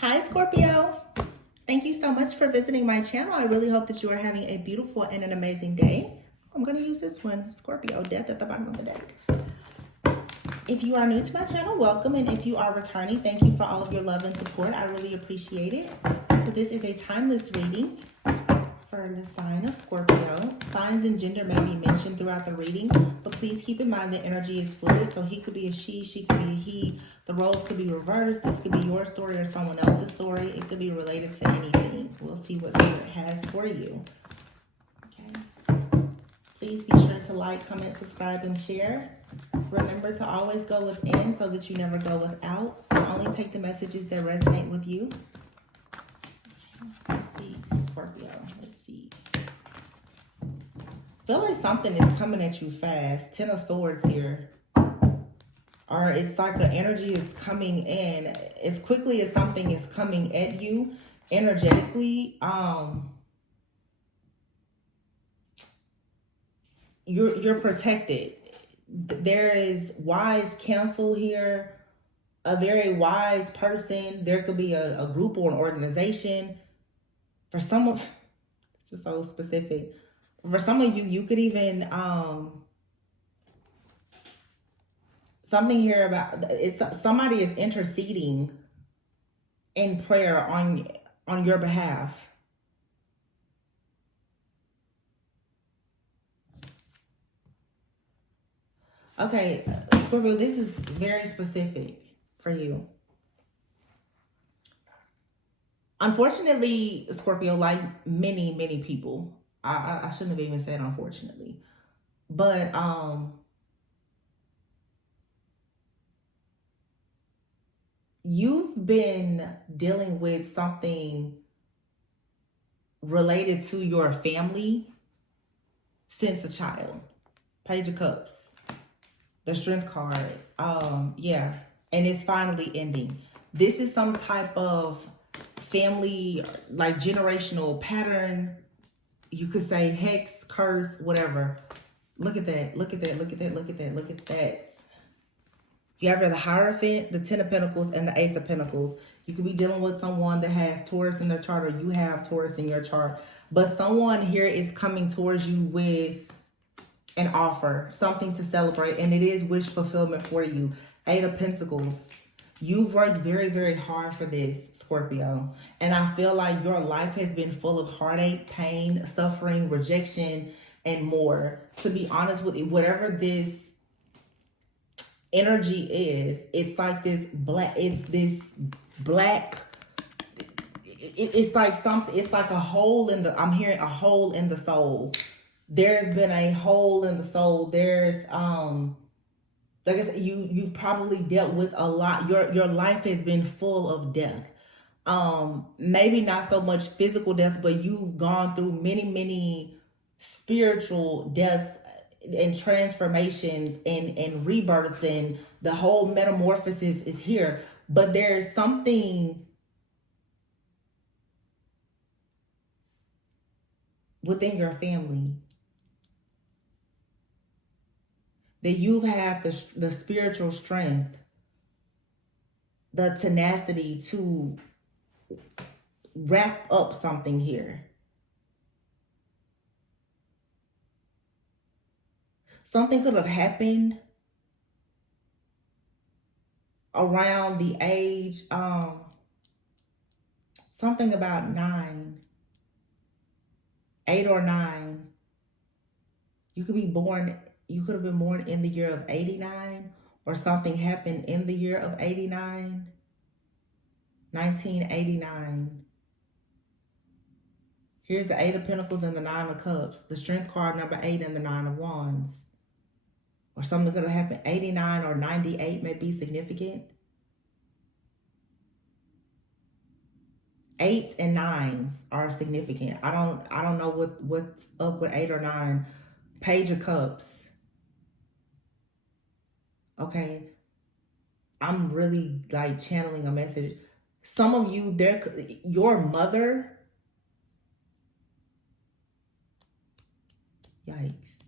Hi, Scorpio. Thank you so much for visiting my channel. I really hope that you are having a beautiful and an amazing day. I'm going to use this one, Scorpio, Death at the bottom of the deck. If you are new to my channel, welcome. And if you are returning, thank you for all of your love and support. I really appreciate it. So this is a timeless reading for the sign of Scorpio. Signs and gender may be mentioned throughout the reading, but please keep in mind that energy is fluid. So he could be a she could be a he. The roles could be reversed. This could be your story or someone else's story. It could be related to anything. We'll see what Spirit has for you. Okay. Please be sure to like, comment, subscribe, and share. Remember to always go within so that you never go without. So only take the messages that resonate with you. Okay. Let's see, Scorpio. Let's see. Feel like something is coming at you fast. Ten of Swords here. Or it's like the energy is coming in as quickly as something is coming at you energetically. You're protected. There is wise counsel here, a very wise person. There could be a group or an organization. For some of, this is so specific. For some of you, you could even something here about it's somebody is interceding in prayer on your behalf. Okay, Scorpio, this is very specific for you. Unfortunately, Scorpio, like many people, I shouldn't have even said unfortunately, but you've been dealing with something related to your family since a child. Page of Cups, the Strength card. Yeah, and it's finally ending. This is some type of family, like generational pattern. You could say hex, curse, whatever. Look at that. Look at that. Look at that. Look at that. Look at that. You have the Hierophant, the Ten of Pentacles, and the Ace of Pentacles. You could be dealing with someone that has Taurus in their chart, or you have Taurus in your chart. But someone here is coming towards you with an offer, something to celebrate, and it is wish fulfillment for you. Eight of Pentacles. You've worked very hard for this, Scorpio. And I feel like your life has been full of heartache, pain, suffering, rejection, and more. To be honest with you, whatever this energy is, it's like this black, it's like something, it's like a hole in the, I'm hearing a hole in the soul. There's been a hole in the soul. There's like I said, you've probably dealt with a lot. Your life has been full of death. Maybe not so much physical death, but you've gone through many spiritual deaths and transformations and rebirths, and the whole metamorphosis is here. But there's something within your family that you've had the spiritual strength, the tenacity to wrap up something here. Something could have happened around the age, something about 8 or 9. You could be born, you could have been born in the year of 89, or something happened in the year of 89, 1989. Here's the Eight of Pentacles and the Nine of Cups, the Strength card number 8 and the Nine of Wands. Or something could have happened. 89 or 98 may be significant. 8s and 9s are significant. I don't know what's up with 8 or 9. Page of Cups. Okay. I'm really like channeling a message. Some of you, your mother. Yikes.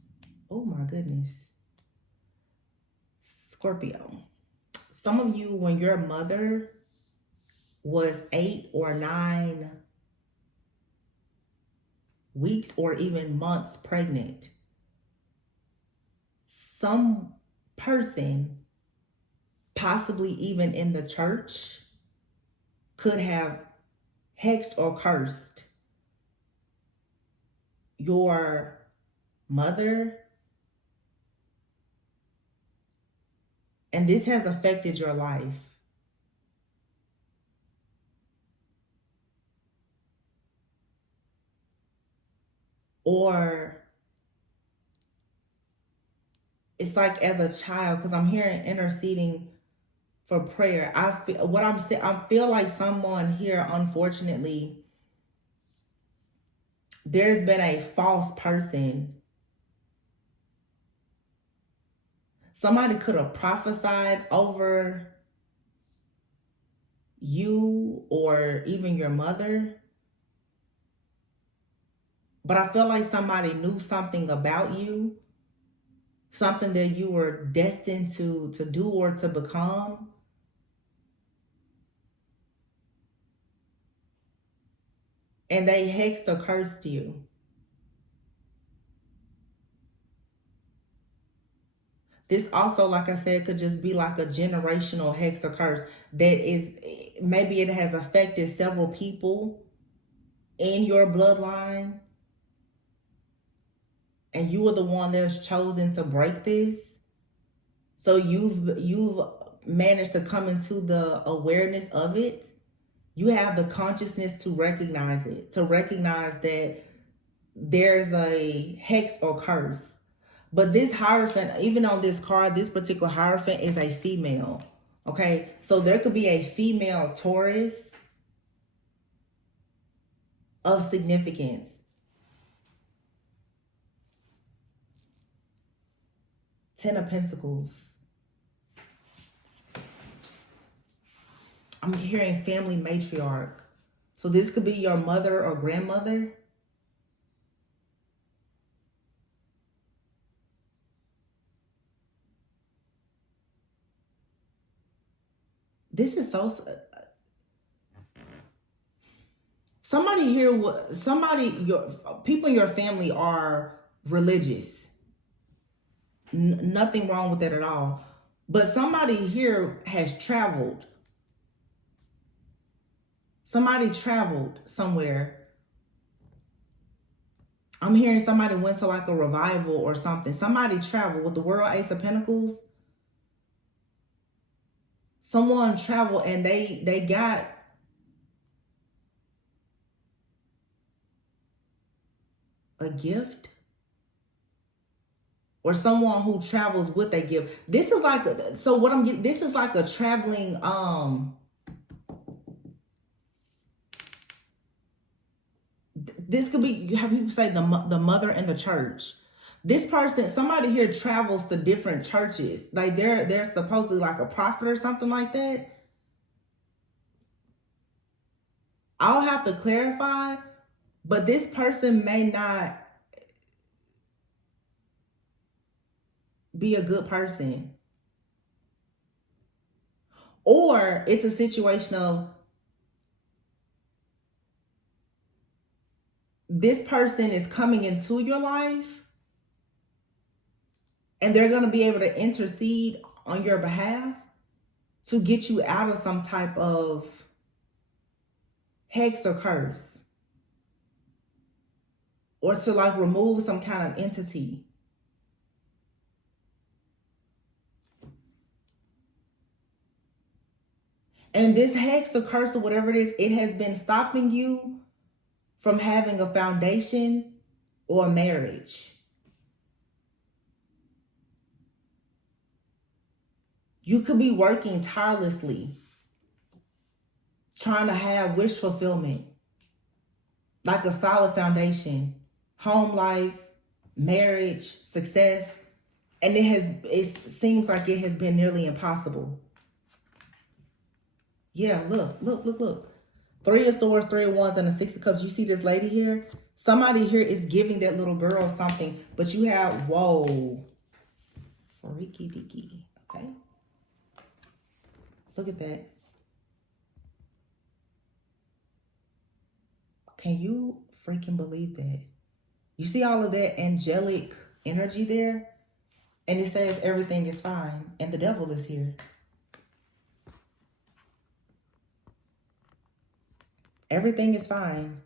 Oh my goodness. Scorpio. Some of you, when your mother was 8 or 9 weeks or even months pregnant. Some person, possibly even in the church, could have hexed or cursed your mother, and this has affected your life. Or it's like as a child, because I'm hearing interceding for prayer. I feel like someone here, unfortunately, there's been a false person. Somebody could have prophesied over you or even your mother. But I feel like somebody knew something about you, something that you were destined to do or to become. And they hexed or cursed you. This also, like I said, could just be like a generational hex or curse that is, maybe it has affected several people in your bloodline. And you were the one that's chosen to break this. So you've managed to come into the awareness of it. You have the consciousness to recognize it, to recognize that there's a hex or curse. But this Hierophant, even on this card, this particular Hierophant is a female. Okay, so there could be a female Taurus of significance. Ten of Pentacles. I'm hearing family matriarch. So this could be your mother or grandmother. This is so... Somebody here, your people in your family are religious. Nothing wrong with that at all. But somebody here has traveled. Somebody traveled somewhere. I'm hearing somebody went to like a revival or something. Somebody traveled with the World Ace of Pentacles. Someone traveled and they got a gift. Or someone who travels with a gift. This is like, so what I'm getting, this is like a traveling, this could be, you have people say the mother in the church. This person, somebody here travels to different churches. Like they're supposedly like a prophet or something like that. I'll have to clarify, but this person may not be a good person. Or it's a situation of this person is coming into your life and they're going to be able to intercede on your behalf to get you out of some type of hex or curse, or to like remove some kind of entity. And this hex or curse or whatever it is, it has been stopping you from having a foundation or a marriage. You could be working tirelessly, trying to have wish fulfillment, like a solid foundation, home life, marriage, success, and it seems like it has been nearly impossible. Yeah, look. 3 of Swords, 3 of Wands, and the 6 of Cups. You see this lady here? Somebody here is giving that little girl something, but you have, whoa, freaky deaky, okay? Look at that. Can you freaking believe that? You see all of that angelic energy there? And it says everything is fine. And the devil is here. Everything is fine.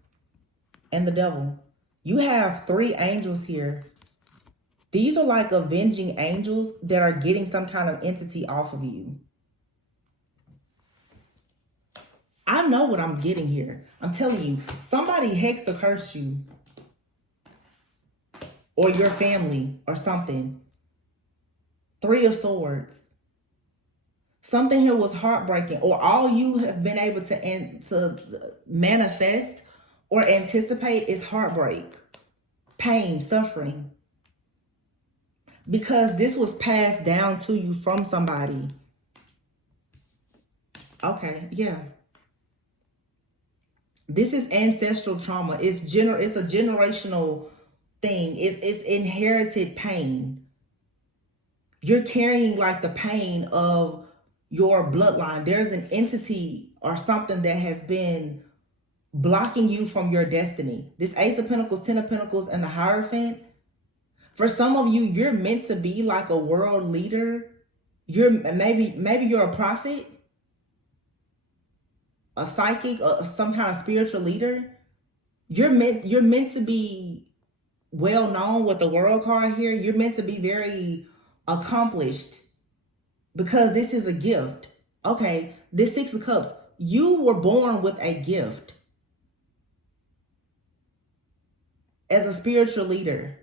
And the devil. You have 3 angels here. These are like avenging angels that are getting some kind of entity off of you. I know what I'm getting here. I'm telling you, somebody hexed or cursed you. Or your family or something. 3 of Swords. Something here was heartbreaking. Or all you have been able to manifest or anticipate is heartbreak. Pain, suffering. Because this was passed down to you from somebody. Okay, yeah. This is ancestral trauma. It's a generational thing. It's inherited pain. You're carrying like the pain of your bloodline. There's an entity or something that has been blocking you from your destiny. This Ace of Pentacles, 10 of Pentacles, and the Hierophant. For some of you, you're meant to be like a world leader. Maybe you're a prophet, a psychic, or some kind of spiritual leader. You're meant to be well known with the World card here. You're meant to be very accomplished because this is a gift. Okay, this 6 of Cups. You were born with a gift as a spiritual leader.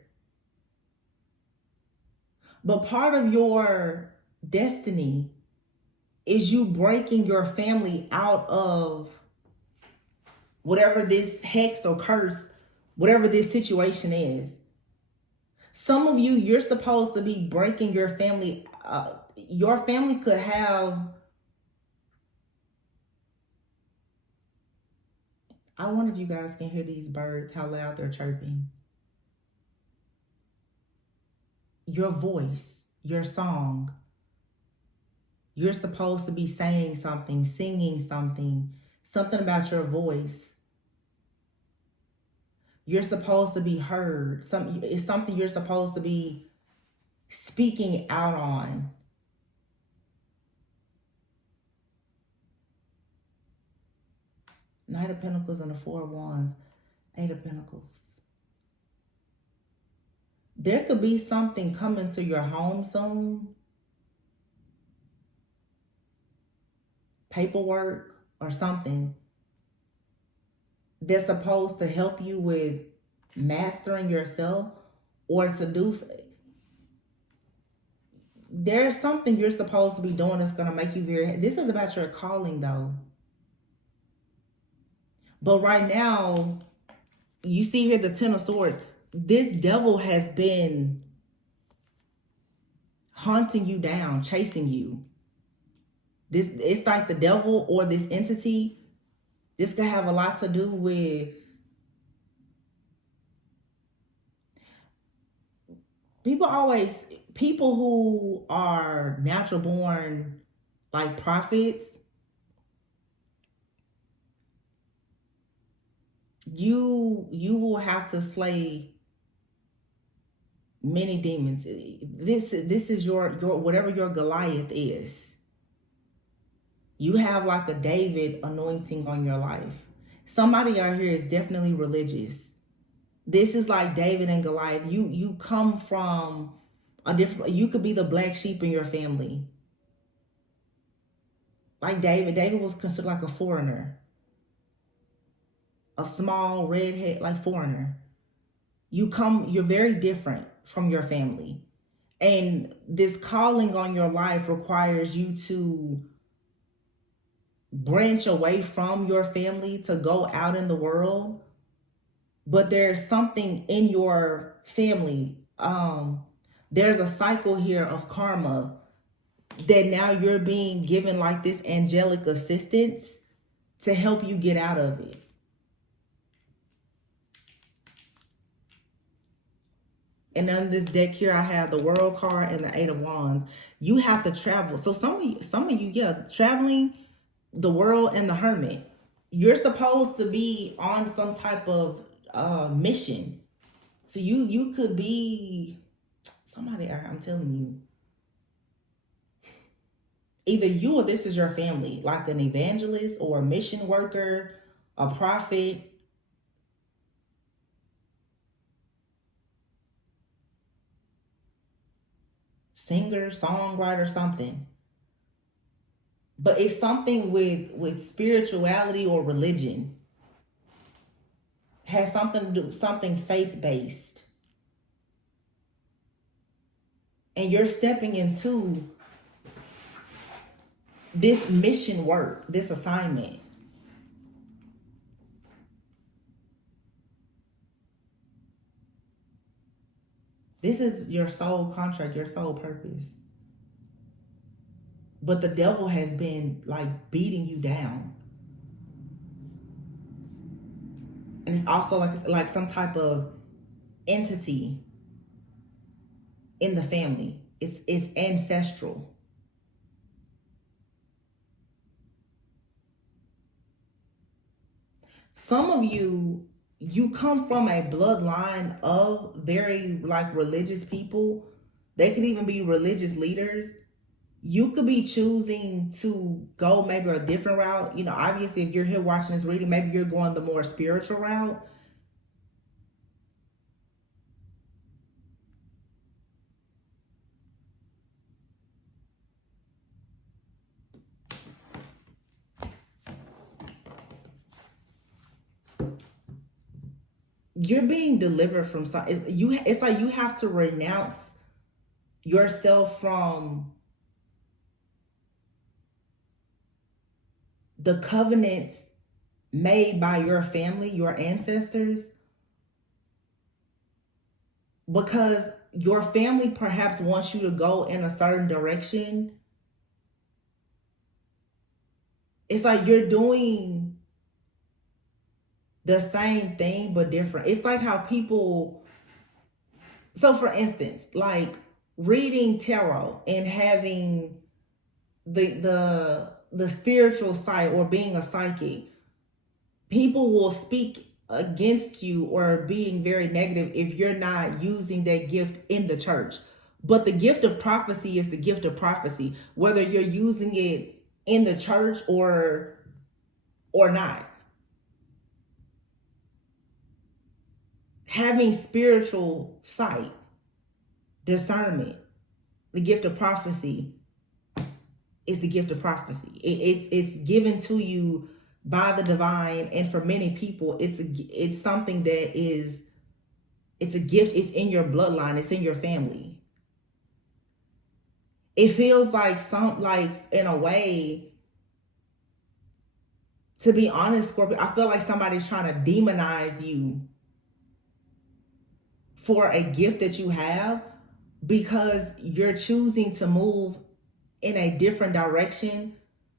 But part of your destiny is you breaking your family out of whatever this hex or curse, whatever this situation is. Some of you, you're supposed to be breaking your family. Your family could have, I wonder if you guys can hear these birds, how loud they're chirping. Your voice, your song. You're supposed to be saying something, singing something about your voice. You're supposed to be heard. It's something you're supposed to be speaking out on. Knight of Pentacles and the 4 of Wands, 8 of Pentacles. There could be something coming to your home soon. Paperwork or something that's supposed to help you with mastering yourself or to do. There's something you're supposed to be doing that's going to make you very. This is about your calling though. But right now, you see here the 10 of Swords. This devil has been hunting you down, chasing you. It's like the devil or this entity. This could have a lot to do with people who are natural born like prophets. You will have to slay many demons. This is your whatever your Goliath is. You have like a David anointing on your life. Somebody out here is definitely religious. This is like David and Goliath. You come from a different, you could be the black sheep in your family. Like David was considered like a foreigner. A small redhead, like foreigner. You're very different from your family. And this calling on your life requires you to branch away from your family to go out in the world. But there's something in your family. There's a cycle here of karma that now you're being given like this angelic assistance to help you get out of it. And on this deck here, I have the World card and the 8 of Wands. You have to travel. So some of you, yeah, traveling the world and the Hermit. you're supposed to be on some type of mission. So you could be somebody, I'm telling you. Either you or this is your family, like an evangelist or a mission worker, a prophet. Singer, songwriter, something. But it's something with spirituality or religion. Has something to do, something faith-based. And you're stepping into this mission work, this assignment. This is your soul contract, your soul purpose. But the devil has been like beating you down. And it's also like some type of entity in the family. It's ancestral. Some of you come from a bloodline of very like religious people. They could even be religious leaders. You could be choosing to go maybe a different route. You know, obviously if you're here watching this reading, maybe you're going the more spiritual route. You're being delivered from something. It's like you have to renounce yourself from the covenants made by your family, your ancestors, because your family perhaps wants you to go in a certain direction. It's like you're doing the same thing but different. It's like how people, so for instance, like reading tarot and having the spiritual side or being a psychic, people will speak against you or being very negative if you're not using that gift in the church. But the gift of prophecy is the gift of prophecy, whether you're using it in the church or not. Having spiritual sight, discernment, the gift of prophecy is the gift of prophecy. It's given to you by the divine, and for many people, it's something that is, it's a gift. It's in your bloodline. It's in your family. It feels like in a way, to be honest, Scorpio, I feel like somebody's trying to demonize you for a gift that you have because you're choosing to move in a different direction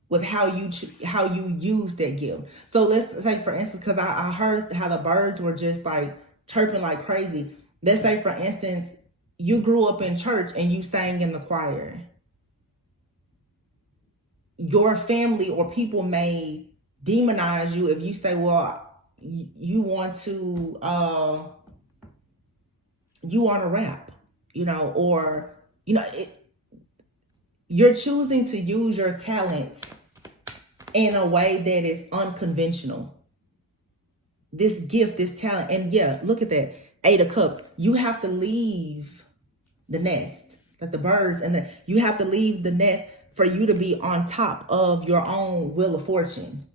with how you use that gift. So let's say, for instance, because I heard how the birds were just like chirping like crazy. Let's say, for instance, you grew up in church and you sang in the choir. Your family or people may demonize you if you say, well, you want to rap, or, you're choosing to use your talent in a way that is unconventional. This gift, this talent, and yeah, look at that, 8 of Cups. You have to leave the nest, like the birds, and you have to leave the nest for you to be on top of your own wheel of fortune.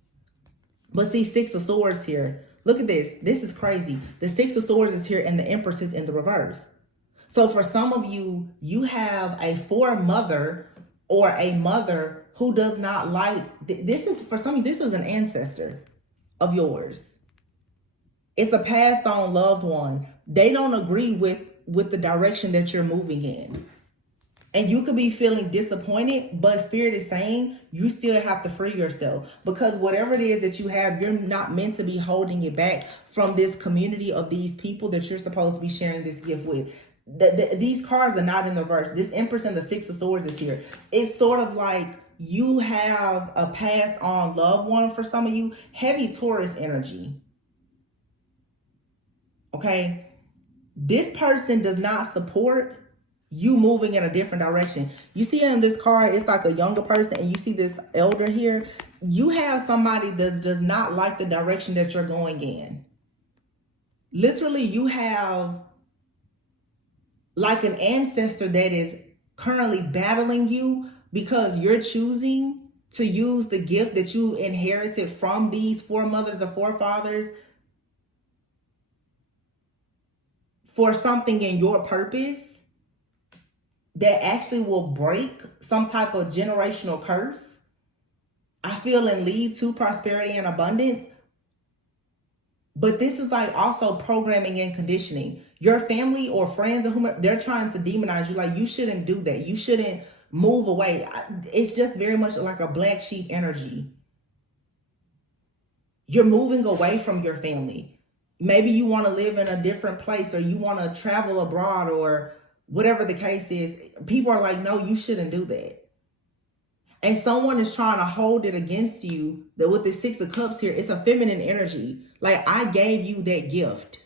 But see, 6 of Swords here. Look at this. This is crazy. The 6 of Swords is here and the Empress is in the reverse. So for some of you, you have a foremother or a mother who does not like, this is, for some of you, this is an ancestor of yours. It's a passed on loved one. They don't agree with the direction that you're moving in. And you could be feeling disappointed, but Spirit is saying you still have to free yourself, because whatever it is that you have, you're not meant to be holding it back from this community of these people that you're supposed to be sharing this gift with. These cards are not in the verse. This Empress and the 6 of Swords is here. It's sort of like you have a passed on loved one for some of you. Heavy Taurus energy. Okay. This person does not support you moving in a different direction. You see in this card, it's like a younger person, and you see this elder here. You have somebody that does not like the direction that you're going in. Literally, you have like an ancestor that is currently battling you because you're choosing to use the gift that you inherited from these foremothers or forefathers for something in your purpose that actually will break some type of generational curse, I feel, and lead to prosperity and abundance. But this is like also programming and conditioning. Your family or friends or whomever, they're trying to demonize you. Like, you shouldn't do that. You shouldn't move away. It's just very much like a black sheep energy. You're moving away from your family. Maybe you want to live in a different place, or you want to travel abroad, or whatever the case is. People are like, no, you shouldn't do that. And someone is trying to hold it against you. That with the Six of Cups here, it's a feminine energy. Like, I gave you that gift.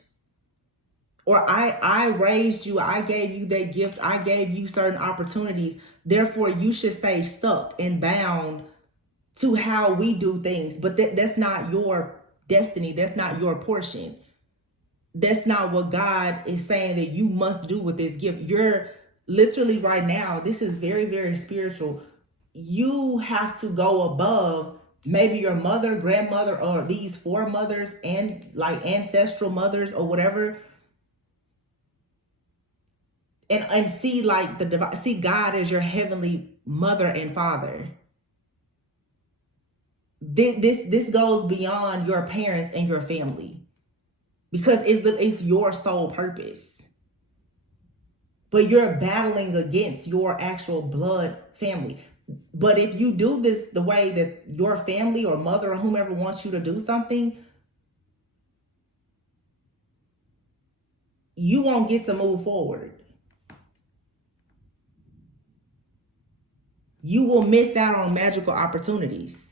Or I raised you. I gave you that gift. I gave you certain opportunities. Therefore, you should stay stuck and bound to how we do things. But that's not your destiny. That's not your portion. That's not what God is saying that you must do with this gift. You're literally right now, this is very, very spiritual. You have to go above maybe your mother, grandmother, or these foremothers and like ancestral mothers or whatever. And see like see God as your heavenly mother and father. This goes beyond your parents and your family, because it's your sole purpose. But you're battling against your actual blood family. But if you do this the way that your family or mother or whomever wants you to do something, you won't get to move forward. You will miss out on magical opportunities.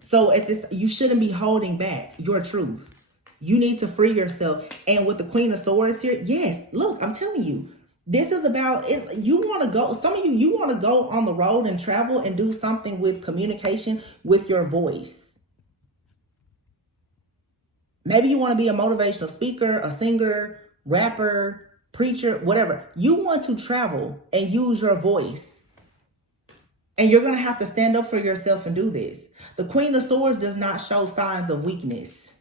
So at this, you shouldn't be holding back your truth. You need to free yourself. And with the Queen of Swords here, yes, look, I'm telling you, this is about it. You want to go, some of you want to go on the road and travel and do something with communication with your voice. Maybe you want to be a motivational speaker, a singer, rapper, preacher, whatever. You want to travel and use your voice. And you're going to have to stand up for yourself and do this. The Queen of Swords does not show signs of weakness.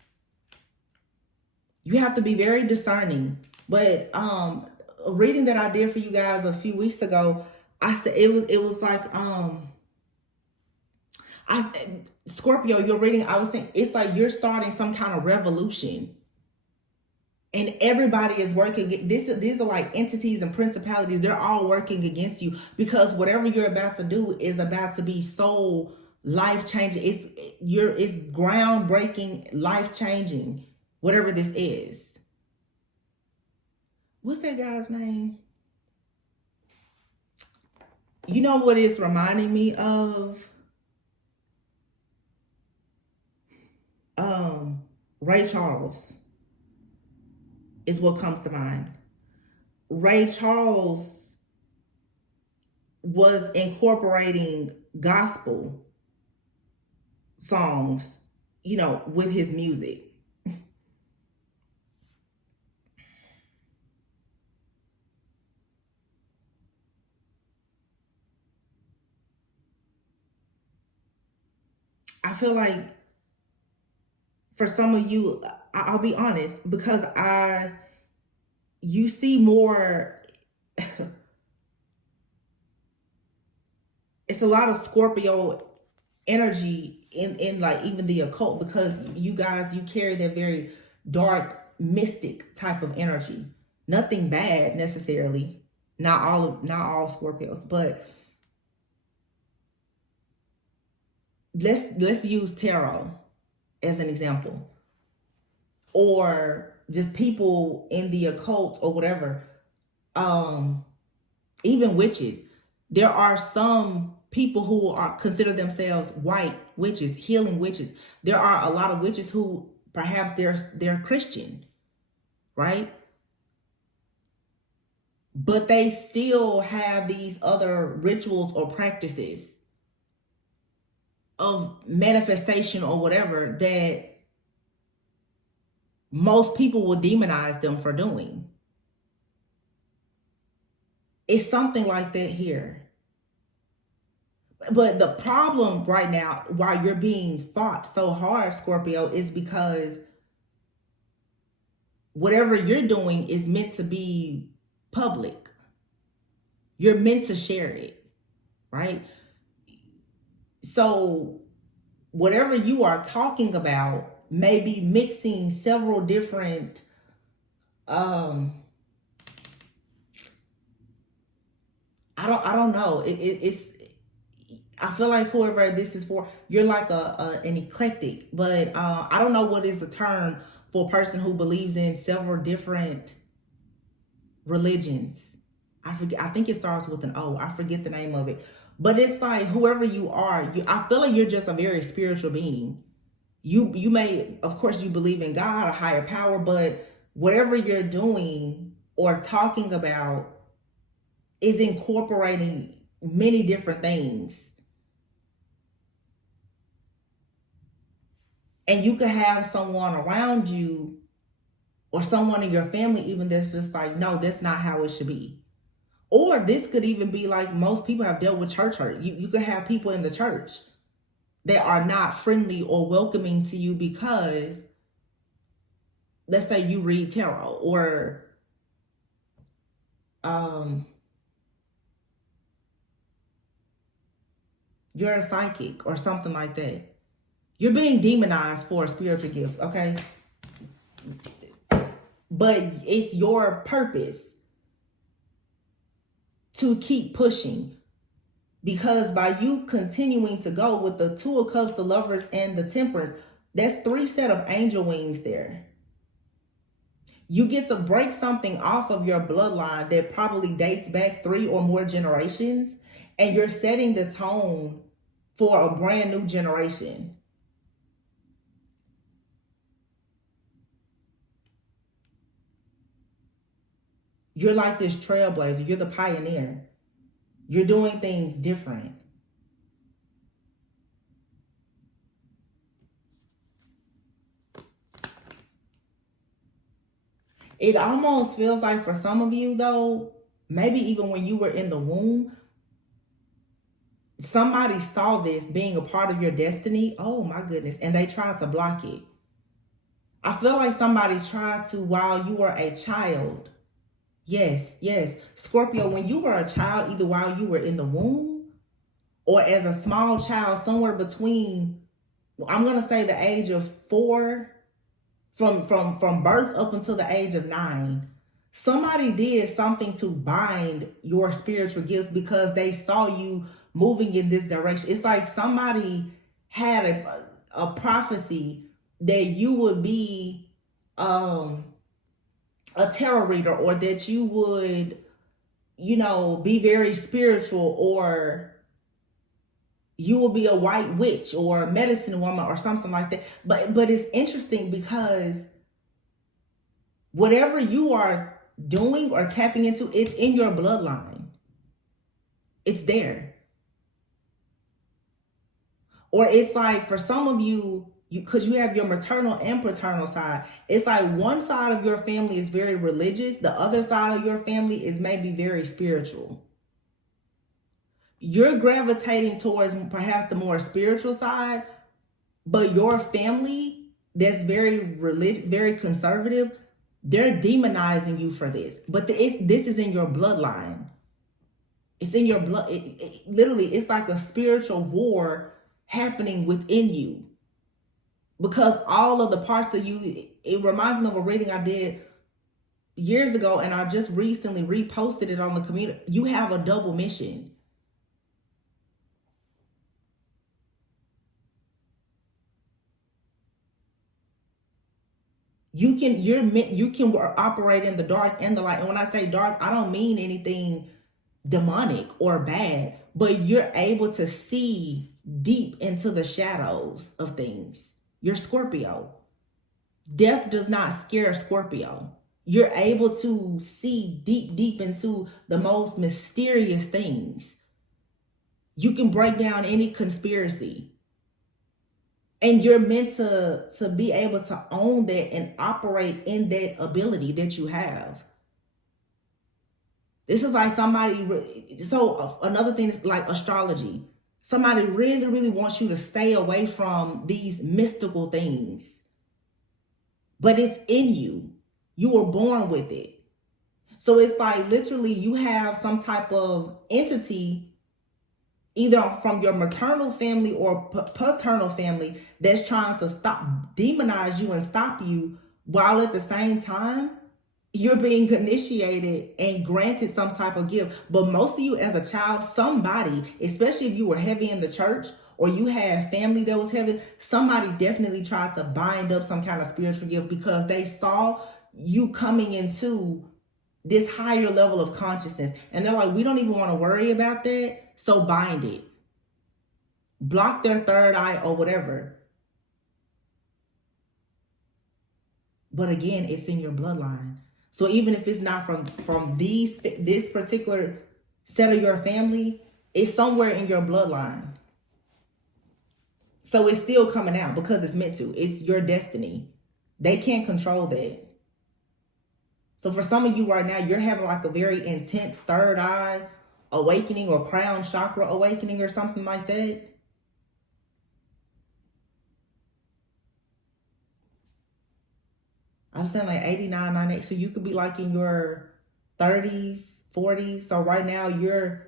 You have to be very discerning. But a reading that I did for you guys a few weeks ago, I said it was like Scorpio, your reading, I was saying it's like you're starting some kind of revolution. And everybody is working. These are like entities and principalities. They're all working against you, because whatever you're about to do is about to be so life-changing. It's groundbreaking, life-changing, whatever this is. What's that guy's name? You know what it's reminding me of? Ray Charles is what comes to mind. Ray Charles was incorporating gospel songs, with his music. I feel like for some of you, I'll be honest, because you see more, it's a lot of Scorpio energy in like even the occult, because you guys, you carry that very dark, mystic type of energy. Nothing bad necessarily, not all Scorpios, but let's use tarot as an example, or just people in the occult or whatever, even witches. There are some people who are consider themselves white witches, healing witches. There are a lot of witches who perhaps they're Christian, right? But they still have these other rituals or practices of manifestation or whatever that most people will demonize them for doing. It's something like that here. But the problem right now, why you're being fought so hard, Scorpio, is because whatever you're doing is meant to be public. You're meant to share it, right? So whatever you are talking about may be mixing several different I don't know. It's I feel like whoever this is for, you're like an eclectic, but I don't know what is the term for a person who believes in several different religions. I forget. I think it starts with an O. I forget the name of it. But it's like whoever you are, I feel like you're just a very spiritual being. You may, of course, you believe in God, a higher power, but whatever you're doing or talking about is incorporating many different things. And you could have someone around you or someone in your family even that's just like, no, that's not how it should be. Or this could even be like most people have dealt with church hurt. You could have people in the church that are not friendly or welcoming to you because, let's say you read tarot or you're a psychic or something like that. You're being demonized for a spiritual gift, okay? But it's your purpose to keep pushing. Because by you continuing to go with the Two of Cups, the Lovers, and the Temperance, that's 3 sets of angel wings there. You get to break something off of your bloodline that probably dates back 3 or more generations, and you're setting the tone for a brand new generation. You're like this trailblazer. You're the pioneer. You're doing things different. It almost feels like for some of you, though, maybe even when you were in the womb, somebody saw this being a part of your destiny. Oh my goodness. And they tried to block it. I feel like somebody tried to while you were a child. Yes, yes. Scorpio, when you were a child, either while you were in the womb or as a small child, somewhere between, I'm going to say the age of 4, from birth up until the age of 9, somebody did something to bind your spiritual gifts because they saw you moving in this direction. It's like somebody had a prophecy that you would be a tarot reader, or that you would, be very spiritual, or you will be a white witch or a medicine woman or something like that. But it's interesting because whatever you are doing or tapping into, it's in your bloodline. It's there. Or it's like for some of you, because you have your maternal and paternal side, it's like one side of your family is very religious. The other side of your family is maybe very spiritual. You're gravitating towards perhaps the more spiritual side, but your family that's very religious, very conservative, they're demonizing you for this. But this is in your bloodline. It's in your blood. Literally, it's like a spiritual war happening within you. Because all of the parts of you, it reminds me of a reading I did years ago, and I just recently reposted it on the community. You have a double mission. You can operate in the dark and the light. And when I say dark, I don't mean anything demonic or bad, but you're able to see deep into the shadows of things. You're Scorpio. Death does not scare Scorpio. You're able to see deep, deep into the most mysterious things. You can break down any conspiracy. And you're meant to be able to own that and operate in that ability that you have. This is like somebody, so another thing is like astrology. Somebody really, really wants you to stay away from these mystical things. But it's in you. You were born with it. So it's like literally you have some type of entity, either from your maternal family or paternal family, that's trying to demonize you and stop you, while at the same time, you're being initiated and granted some type of gift. But most of you as a child, somebody, especially if you were heavy in the church or you had family that was heavy, somebody definitely tried to bind up some kind of spiritual gift because they saw you coming into this higher level of consciousness. And they're like, we don't even want to worry about that. So bind it. Block their third eye or whatever. But again, it's in your bloodline. So even if it's not from this particular set of your family, it's somewhere in your bloodline. So it's still coming out because it's meant to. It's your destiny. They can't control that. So for some of you right now, you're having like a very intense third eye awakening or crown chakra awakening or something like that. I'm saying like 89, 98. So you could be like in your 30s, 40s. So right now you're,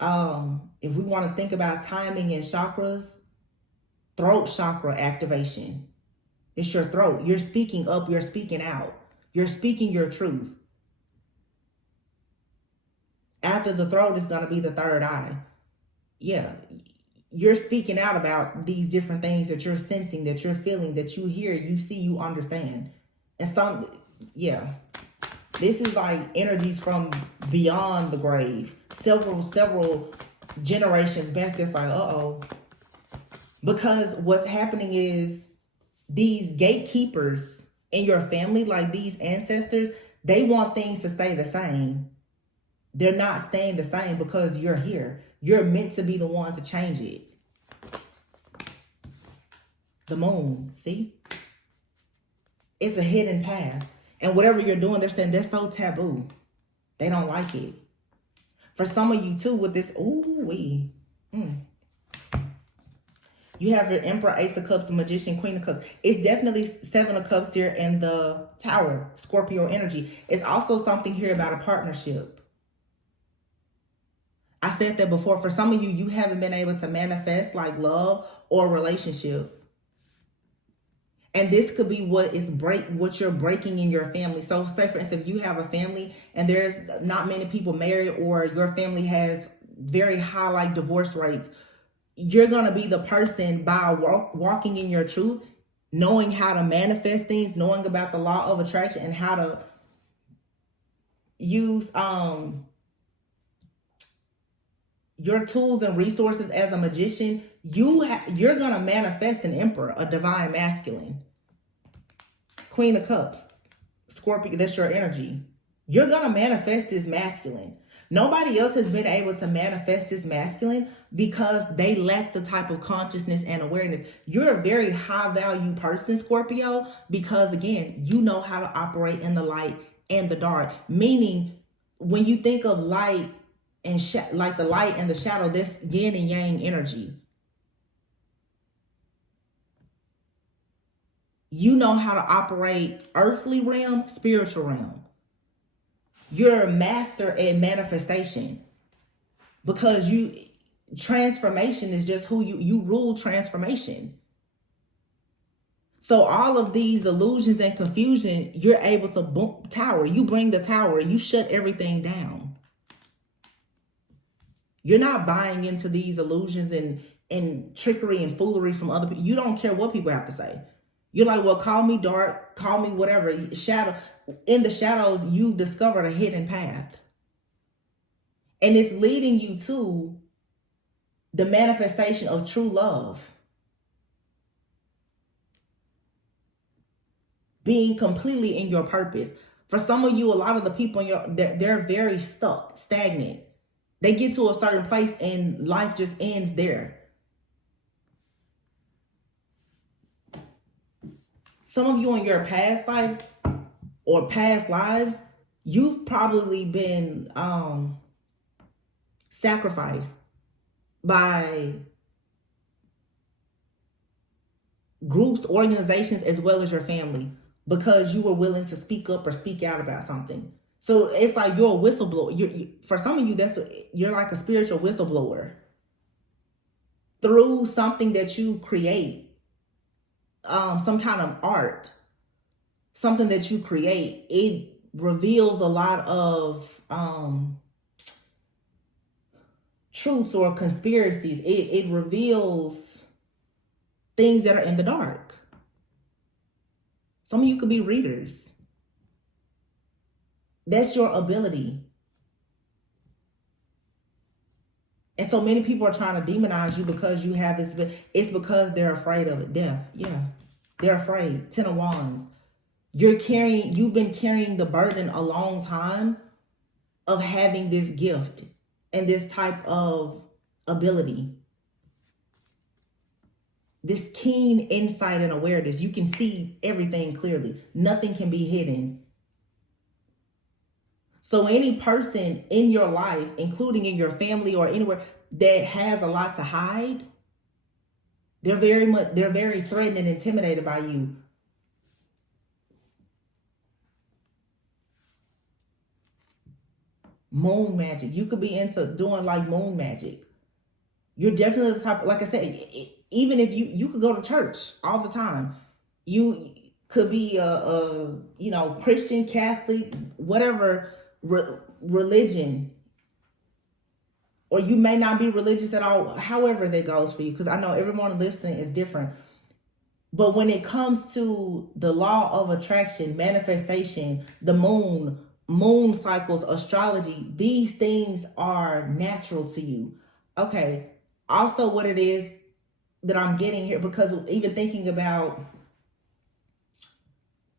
if we want to think about timing and chakras, throat chakra activation. It's your throat. You're speaking up. You're speaking out. You're speaking your truth. After the throat is going to be the third eye. Yeah. You're speaking out about these different things that you're sensing, that you're feeling, that you hear, you see, you understand. And yeah, this is like energies from beyond the grave. Several generations back. That's like, uh-oh. Because what's happening is these gatekeepers in your family, like these ancestors, they want things to stay the same. They're not staying the same because you're here. You're meant to be the one to change it. The moon, see? It's a hidden path. And whatever you're doing, they're saying that's so taboo. They don't like it. For some of you too, with this, you have your Emperor, Ace of Cups, Magician, Queen of Cups. It's definitely Seven of Cups here in the Tower, Scorpio energy. It's also something here about a partnership. I said that before. For some of you, you haven't been able to manifest like love or relationship. And this could be what you're breaking in your family. So say for instance, if you have a family and there's not many people married, or your family has very high like divorce rates, you're going to be the person by walking in your truth, knowing how to manifest things, knowing about the law of attraction and how to use your tools and resources as a magician. You're going to manifest an emperor, a divine masculine. Queen of Cups, Scorpio, that's your energy. You're going to manifest this masculine. Nobody else has been able to manifest this masculine because they lack the type of consciousness and awareness. You're a very high value person, Scorpio, because again, you know how to operate in the light and the dark. Meaning, when you think of light and like the light and the shadow, this yin and yang energy. You know how to operate earthly realm, spiritual realm. You're a master at manifestation because transformation is just who you rule transformation. So all of these illusions and confusion, you're able to tower. You bring the tower, you shut everything down. You're not buying into these illusions and trickery and foolery from other people. You don't care what people have to say. You're like, well, call me dark, call me whatever. Shadow. In the shadows, you've discovered a hidden path. And it's leading you to the manifestation of true love. Being completely in your purpose. For some of you, a lot of the people in they're very stuck, stagnant. They get to a certain place and life just ends there. Some of you in your past life or past lives, you've probably been sacrificed by groups, organizations, as well as your family, because you were willing to speak up or speak out about something. So it's like you're a whistleblower. For some of you, you're like a spiritual whistleblower through something that you create, some kind of art, something that you create. It reveals a lot of truths or conspiracies. It reveals things that are in the dark. Some of you could be readers. That's your ability. And so many people are trying to demonize you because you have this. It's because they're afraid of it. Death. Yeah. They're afraid. 10 of Wands. You've been carrying the burden a long time of having this gift and this type of ability. This keen insight and awareness. You can see everything clearly. Nothing can be hidden. So any person in your life, including in your family or anywhere, that has a lot to hide, they're very threatened and intimidated by you. Moon magic. You could be into doing like moon magic. You're definitely the type, like I said, even if you could go to church all the time. You could be a Christian, Catholic, whatever religion, or you may not be religious at all, however that goes for you, because I know everyone listening is different. But when it comes to the law of attraction, manifestation, the moon cycles, astrology, these things are natural to you. Okay. Also, what it is that I'm getting here, because even thinking about,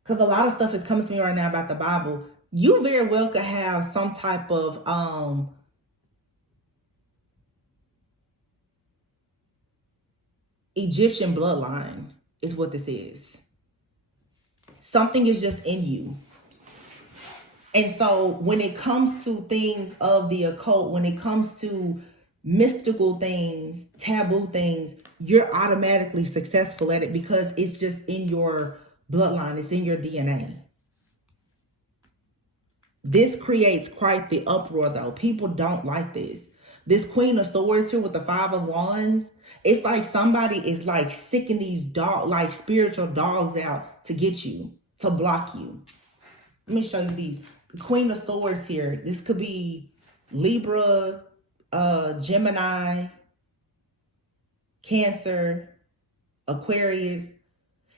because a lot of stuff is coming to me right now about the Bible, you very well could have some type of Egyptian bloodline is what this is. Something is just in you. And so when it comes to things of the occult, when it comes to mystical things, taboo things, you're automatically successful at it because it's just in your bloodline. It's in your DNA. This creates quite the uproar, though. People don't like this. This Queen of Swords here with the Five of Wands, it's like somebody is like sicking these like spiritual dogs out to get you, to block you. Let me show you these. The Queen of Swords here. This could be Libra, Gemini, Cancer, Aquarius.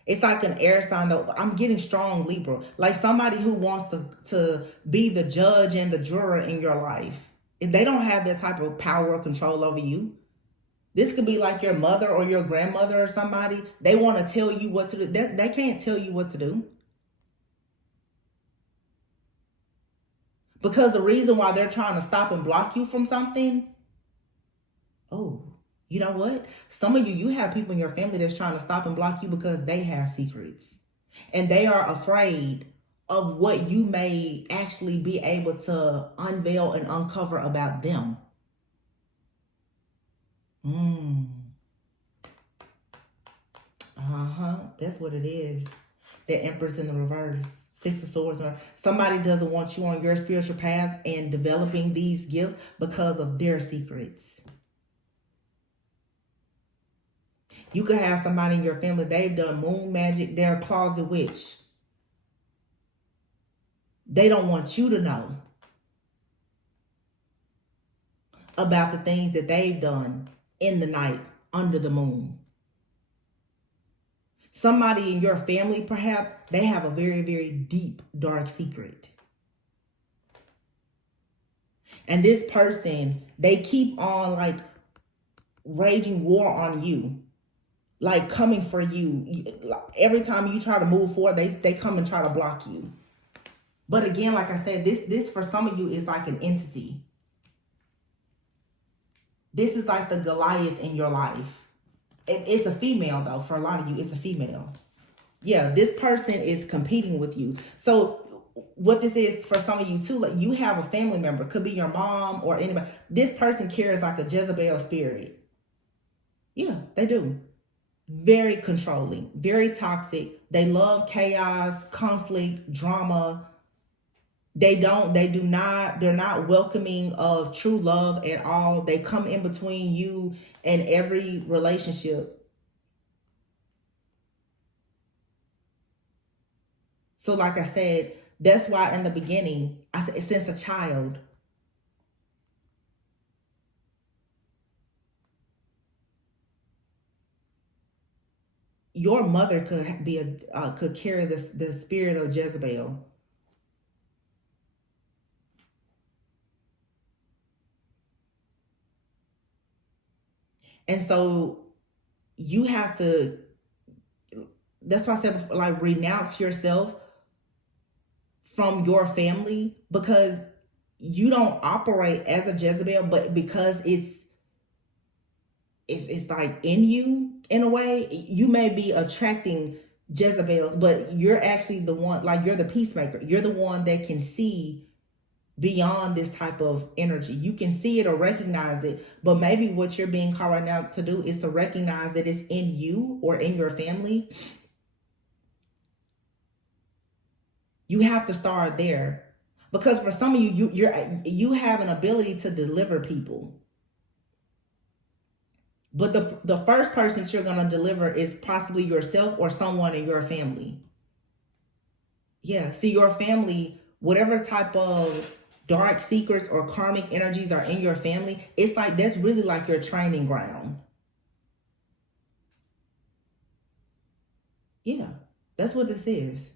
It's like an air sign, though. I'm getting strong Libra. Like somebody who wants to be the judge and the juror in your life. If they don't have that type of power or control over you, this could be like your mother or your grandmother or somebody. They want to tell you what to do. They can't tell you what to do. Because the reason why they're trying to stop and block you from something, oh, you know what? Some of you have people in your family that's trying to stop and block you because they have secrets. And they are afraid of what you may actually be able to unveil and uncover about them. That's what it is. The Empress in the reverse. Six of Swords. Somebody doesn't want you on your spiritual path and developing these gifts because of their secrets. You could have somebody in your family, they've done moon magic, they're a closet witch. They don't want you to know about the things that they've done in the night under the moon. Somebody in your family, perhaps, they have a very, very deep, dark secret. And this person, they keep on like raging war on you, like coming for you. Every time you try to move forward, they come and try to block you. But again, like I said, this for some of you is like an entity. This is like the Goliath in your life. It's a female though. For a lot of you, it's a female. Yeah, this person is competing with you. So what this is for some of you too, like you have a family member, could be your mom or anybody. This person carries like a Jezebel spirit. Yeah, they do. Very controlling, very toxic. They love chaos, conflict, drama. They're not welcoming of true love at all. They come in between you and every relationship. So like I said, that's why in the beginning, I said, since a child, your mother could be could carry the spirit of Jezebel. And so you have to, that's why I said, like, renounce yourself from your family, because you don't operate as a Jezebel, but because it's like in you in a way. You may be attracting Jezebels, but you're actually the one, like you're the peacemaker. You're the one that can see beyond this type of energy. You can see it or recognize it, but maybe what you're being called right now to do is to recognize that it's in you or in your family. You have to start there, because for some of you, you have an ability to deliver people. But the first person that you're going to deliver is possibly yourself or someone in your family. Yeah, see, your family, whatever type of dark secrets or karmic energies are in your family, it's like that's really like your training ground. Yeah, that's what this is.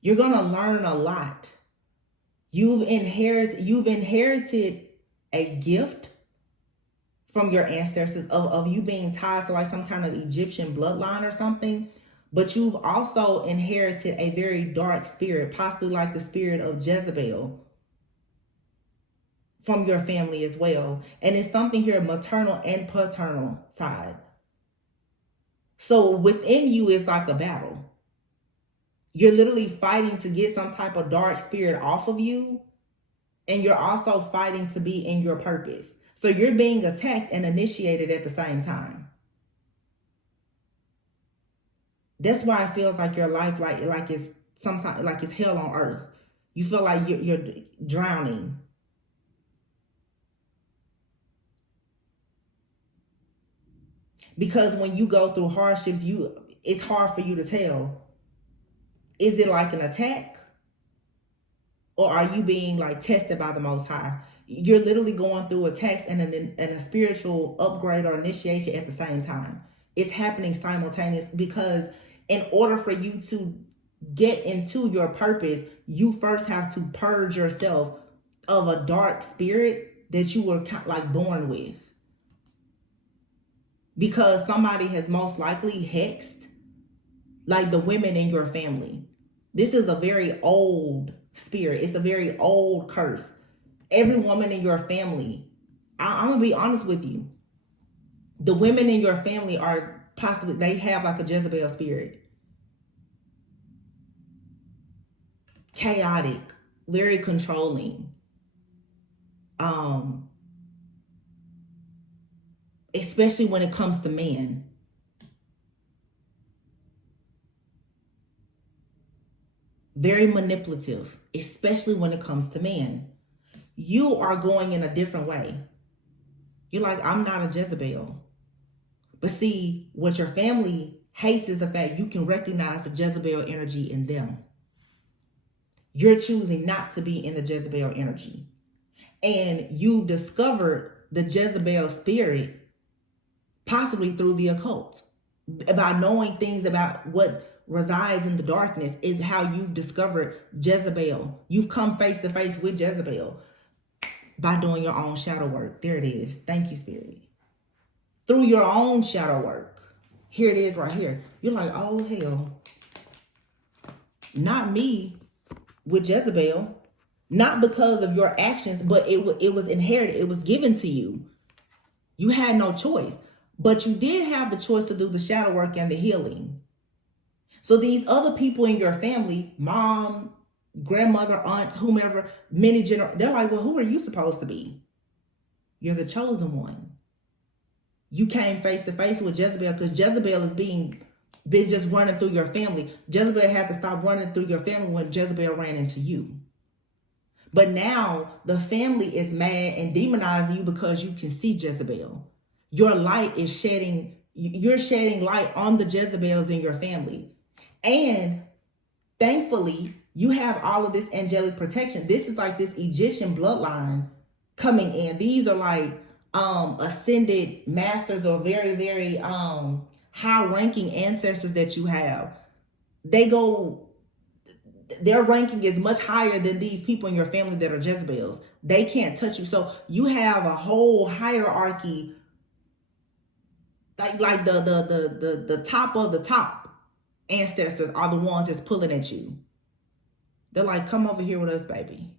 You're going to learn a lot. You've inherited a gift from your ancestors of you being tied to like some kind of Egyptian bloodline or something. But you've also inherited a very dark spirit, possibly like the spirit of Jezebel, from your family as well. And it's something here, maternal and paternal side. So within you is like a battle. You're literally fighting to get some type of dark spirit off of you. And you're also fighting to be in your purpose. So you're being attacked and initiated at the same time. That's why it feels like your life like it's sometimes like it's hell on earth. You feel like you're drowning. Because when you go through hardships, it's hard for you to tell. Is it like an attack? Or are you being like tested by the Most High? You're literally going through attacks and a spiritual upgrade or initiation at the same time. It's happening simultaneously, because in order for you to get into your purpose, you first have to purge yourself of a dark spirit that you were like born with. Because somebody has most likely hexed like the women in your family. This is a very old spirit. It's a very old curse. Every woman in your family, I'm gonna be honest with you, the women in your family are possibly, they have like a Jezebel spirit. Chaotic, very controlling. Especially when it comes to men. Very manipulative, especially when it comes to men. You are going in a different way. You're like, I'm not a Jezebel. But see, what your family hates is the fact you can recognize the Jezebel energy in them. You're choosing not to be in the Jezebel energy. And you've discovered the Jezebel spirit possibly through the occult, by knowing things about what resides in the darkness is how you've discovered Jezebel. You've come face to face with Jezebel by doing your own shadow work. There it is. Thank you, Spirit. Through your own shadow work. Here it is right here. You're like, oh, hell. Not me with Jezebel. Not because of your actions, but it was inherited. It was given to you. You had no choice. But you did have the choice to do the shadow work and the healing. So these other people in your family, mom, grandmother, aunt, whomever, they're like, well, who are you supposed to be? You're the chosen one. You came face to face with Jezebel because Jezebel is been just running through your family. Jezebel had to stop running through your family when Jezebel ran into you. But now the family is mad and demonizing you because you can see Jezebel. Your light is shedding, you're shedding light on the Jezebels in your family. And thankfully, you have all of this angelic protection. This is like this Egyptian bloodline coming in. These are like ascended masters or very, very high-ranking ancestors that you have. Their ranking is much higher than these people in your family that are Jezebels. They can't touch you. So you have a whole hierarchy, like the top of the top ancestors are the ones that's pulling at you. They're like, come over here with us, baby.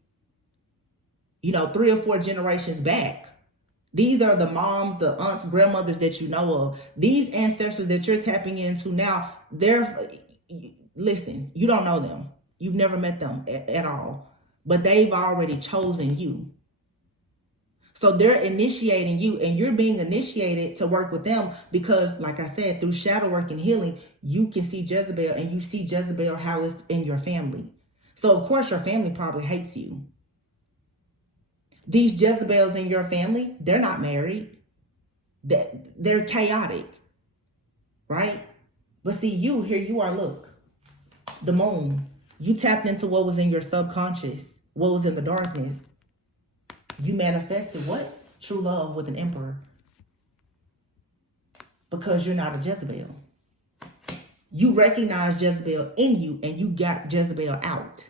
3 or 4 generations back. These are the moms, the aunts, grandmothers that you know of. These ancestors that you're tapping into now, listen, you don't know them. You've never met them at all. But they've already chosen you. So they're initiating you, and you're being initiated to work with them because, like I said, through shadow work and healing, you can see Jezebel, and you see Jezebel how it's in your family. So, of course, your family probably hates you. These Jezebels in your family, they're not married. They're chaotic, right? But see, here you are, look. The moon. You tapped into what was in your subconscious, what was in the darkness. You manifested what? True love with an emperor. Because you're not a Jezebel. You recognize Jezebel in you and you got Jezebel out.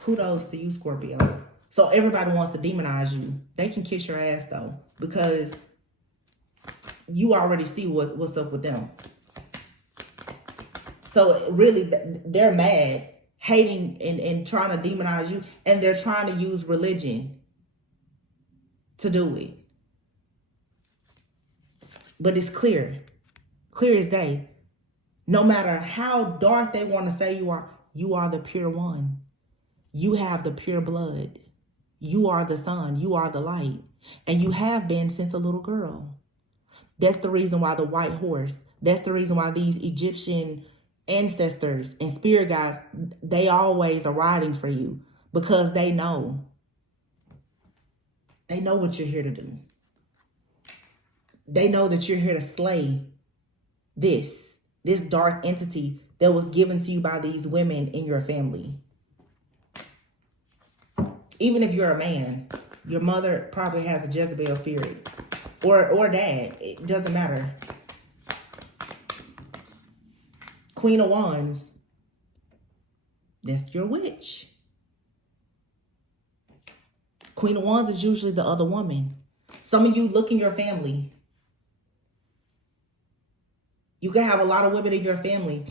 Kudos to you, Scorpio. So everybody wants to demonize you. They can kiss your ass though, because you already see what's up with them. So really, they're mad, hating and trying to demonize you, and they're trying to use religion to do it. But it's clear as day. No matter how dark they want to say you are the pure one. You have the pure blood. You are the sun. You are the light. And you have been since a little girl. That's the reason why the white horse, that's the reason why these Egyptian ancestors and spirit guides, they always are riding for you because they know what you're here to do. They know that you're here to slay this dark entity that was given to you by these women in your family. Even if you're a man, your mother probably has a Jezebel spirit or dad. It doesn't matter. Queen of Wands, that's your witch. Queen of Wands is usually the other woman. Some of you look in your family. You can have a lot of women in your family.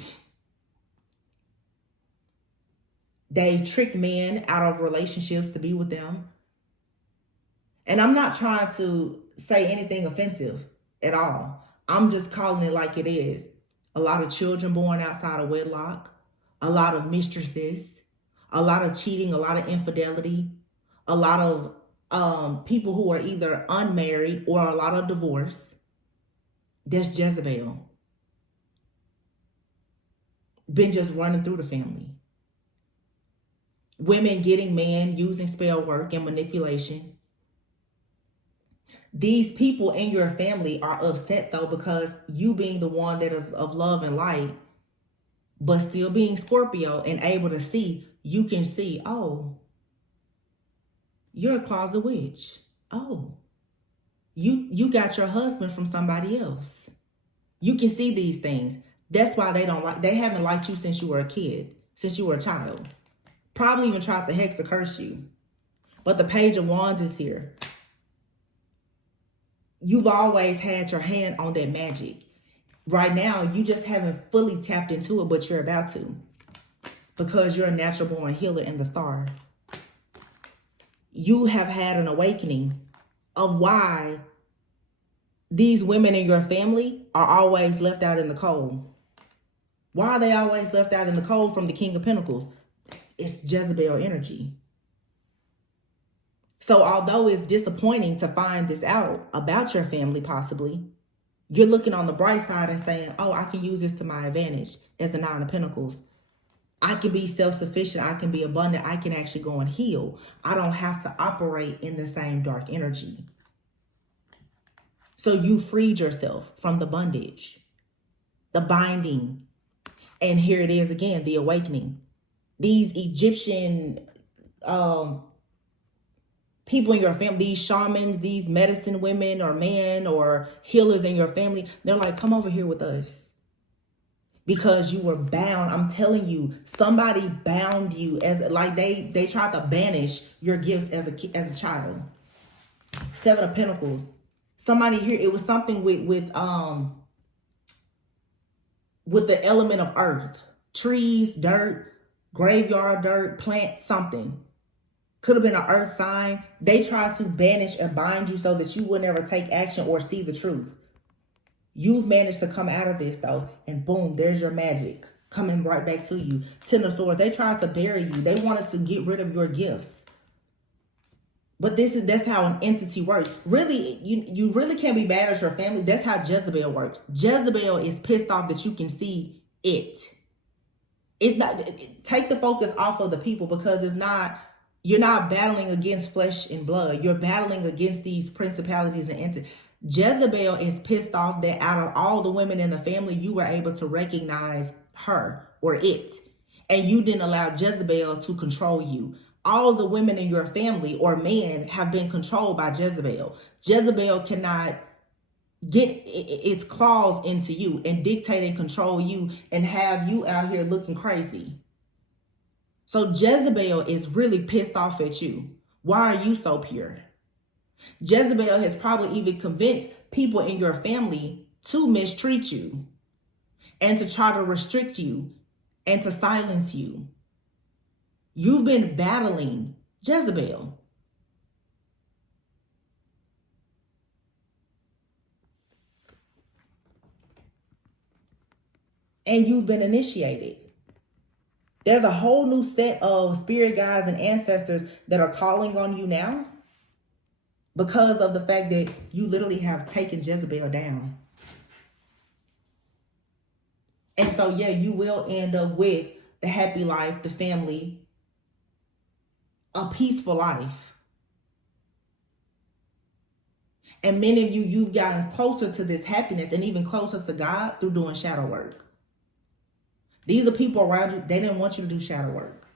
They've tricked men out of relationships to be with them. And I'm not trying to say anything offensive at all. I'm just calling it like it is. A lot of children born outside of wedlock, a lot of mistresses, a lot of cheating, a lot of infidelity, a lot of people who are either unmarried or a lot of divorce. That's Jezebel. Been just running through the family. Women getting men using spell work and manipulation. These people in your family are upset though because you being the one that is of love and light, but still being Scorpio and able to see, you can see, oh, you're a closet witch. Oh, you got your husband from somebody else. You can see these things. That's why they haven't liked you since you were a kid, since you were a child. Probably even tried to hex or curse you. But the Page of Wands is here. You've always had your hand on that magic. Right now, you just haven't fully tapped into it, but you're about to. Because you're a natural born healer in the star. You have had an awakening of why these women in your family are always left out in the cold. Why are they always left out in the cold from the King of Pentacles? It's Jezebel energy. So although it's disappointing to find this out about your family possibly, you're looking on the bright side and saying, oh, I can use this to my advantage as the Nine of Pentacles. I can be self-sufficient. I can be abundant. I can actually go and heal. I don't have to operate in the same dark energy. So you freed yourself from the bondage, the binding. And here it is again, the awakening. These Egyptian people in your family, these shamans, these medicine women or men or healers in your family, they're like, come over here with us. Because you were bound. I'm telling you, somebody bound you as like they tried to banish your gifts as a child. Seven of Pentacles. Somebody here, it was something with the element of earth. Trees, dirt, graveyard dirt, plant, something. Could have been an earth sign. They tried to banish and bind you so that you would never take action or see the truth. You've managed to come out of this though, and boom, there's your magic coming right back to you. Ten of Swords. They tried to bury you. They wanted to get rid of your gifts. But that's how an entity works. Really, you really can't be mad at your family. That's how Jezebel works. Jezebel is pissed off that you can see it. It's not, take the focus off of the people, because you're not battling against flesh and blood. You're battling against these principalities and entities. Jezebel is pissed off that out of all the women in the family, you were able to recognize her or it. And you didn't allow Jezebel to control you. All the women in your family or men have been controlled by Jezebel. Jezebel cannot get its claws into you and dictate and control you and have you out here looking crazy. So Jezebel is really pissed off at you. Why are you so pure? Jezebel has probably even convinced people in your family to mistreat you and to try to restrict you and to silence you. You've been battling Jezebel. And you've been initiated. There's a whole new set of spirit guides and ancestors that are calling on you now because of the fact that you literally have taken Jezebel down. And so, yeah, you will end up with the happy life, the family, a peaceful life. And many of you, you've gotten closer to this happiness and even closer to God through doing shadow work. These are people around you, they didn't want you to do shadow work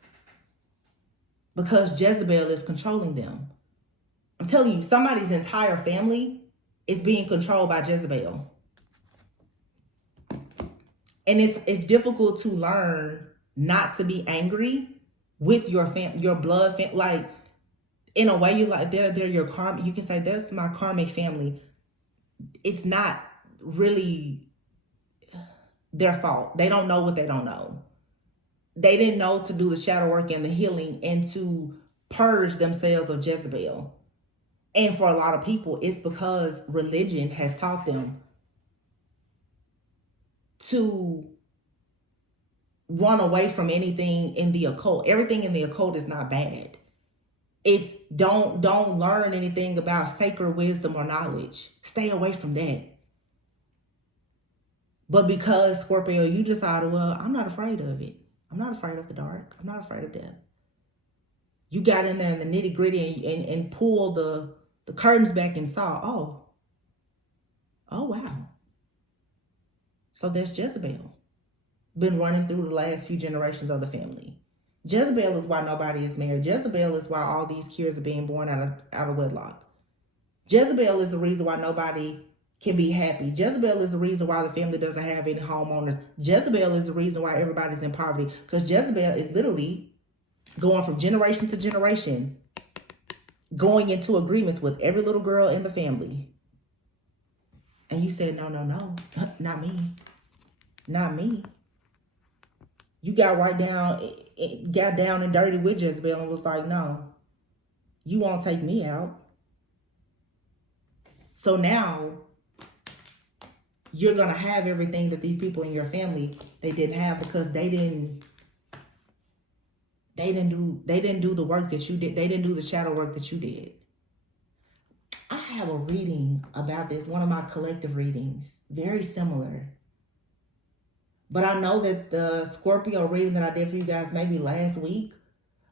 because Jezebel is controlling them. I'm telling you, somebody's entire family is being controlled by Jezebel. And it's difficult to learn not to be angry with your blood family. Like, in a way, you're like, they're your karma. You can say, that's my karmic family. It's not really their fault. They don't know what they don't know. They didn't know to do the shadow work and the healing and to purge themselves of Jezebel. And for a lot of people, it's because religion has taught them to run away from anything in the occult. Everything in the occult is not bad. It's don't learn anything about sacred wisdom or knowledge. Stay away from that. But because, Scorpio, you decided, well, I'm not afraid of it. I'm not afraid of the dark. I'm not afraid of death. You got in there in the nitty gritty and pulled the curtains back and saw, oh, wow. So there's Jezebel. Been running through the last few generations of the family. Jezebel is why nobody is married. Jezebel is why all these kids are being born out of wedlock. Jezebel is the reason why nobody can be happy. Jezebel is the reason why the family doesn't have any homeowners. Jezebel is the reason why everybody's in poverty. Because Jezebel is literally going from generation to generation, going into agreements with every little girl in the family. And you said, no, no, no, not me. Not me. You got right down, got down and dirty with Jezebel and was like, no, you won't take me out. So now you're going to have everything that these people in your family, they didn't have, because they didn't do the work that you did. They didn't do the shadow work that you did. I have a reading about this, one of my collective readings, very similar. But I know that the Scorpio reading that I did for you guys maybe last week,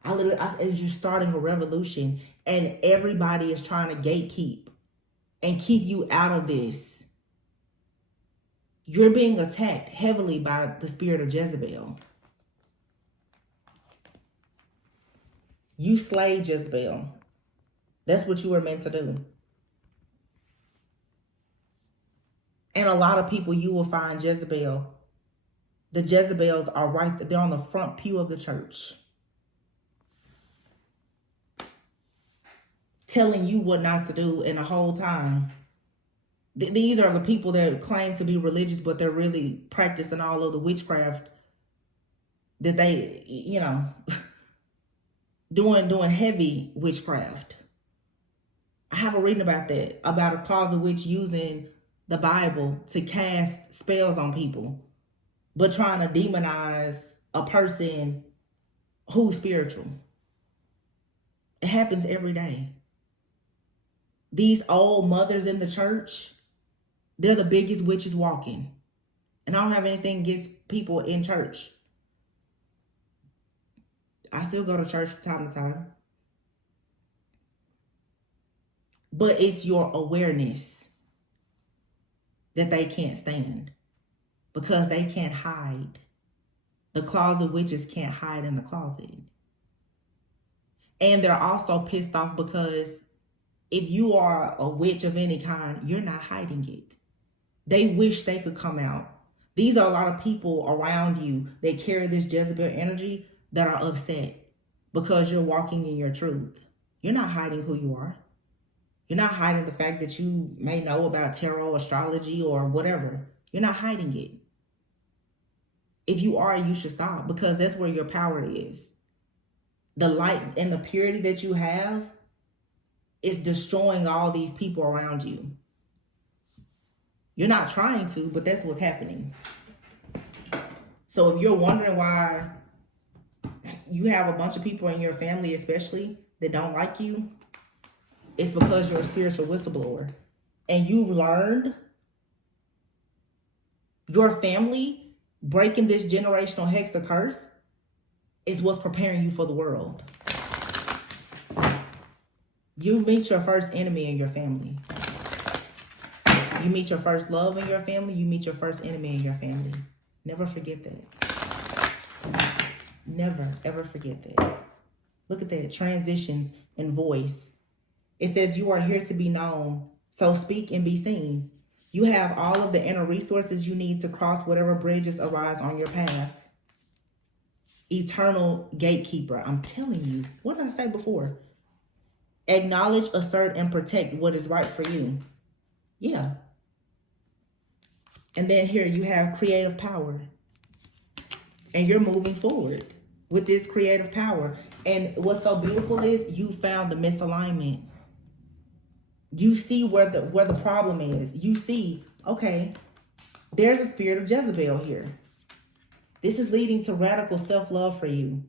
I said you're starting a revolution and everybody is trying to gatekeep and keep you out of this. You're being attacked heavily by the spirit of Jezebel. You slayed Jezebel. That's what you were meant to do. And a lot of people, you will find Jezebel. The Jezebels are right there. They're on the front pew of the church, telling you what not to do. And the whole time, these are the people that claim to be religious, but they're really practicing all of the witchcraft that they, you know, doing heavy witchcraft. I have a reading about that, about a closet witch using the Bible to cast spells on people, but trying to demonize a person who's spiritual. It happens every day. These old mothers in the church, they're the biggest witches walking. And I don't have anything against people in church. I still go to church from time to time. But it's your awareness that they can't stand, because they can't hide. The closet witches can't hide in the closet. And they're also pissed off because if you are a witch of any kind, you're not hiding it. They wish they could come out. These are a lot of people around you that carry this Jezebel energy that are upset because you're walking in your truth. You're not hiding who you are. You're not hiding the fact that you may know about tarot, astrology, or whatever. You're not hiding it. If you are, you should stop, because that's where your power is. The light and the purity that you have is destroying all these people around you. You're not trying to, but that's what's happening. So if you're wondering why you have a bunch of people in your family, especially, that don't like you, it's because you're a spiritual whistleblower. And you've learned your family breaking this generational hex or curse is what's preparing you for the world. You meet your first enemy in your family. You meet your first love in your family. You meet your first enemy in your family. Never forget that. Never, ever forget that. Look at that. Transitions in voice. It says you are here to be known, so speak and be seen. You have all of the inner resources you need to cross whatever bridges arise on your path. Eternal gatekeeper. I'm telling you. What did I say before? Acknowledge, assert, and protect what is right for you. Yeah. And then here you have creative power. And you're moving forward with this creative power. And what's so beautiful is you found the misalignment. You see where the problem is. You see, okay, there's a spirit of Jezebel here. This is leading to radical self-love for you.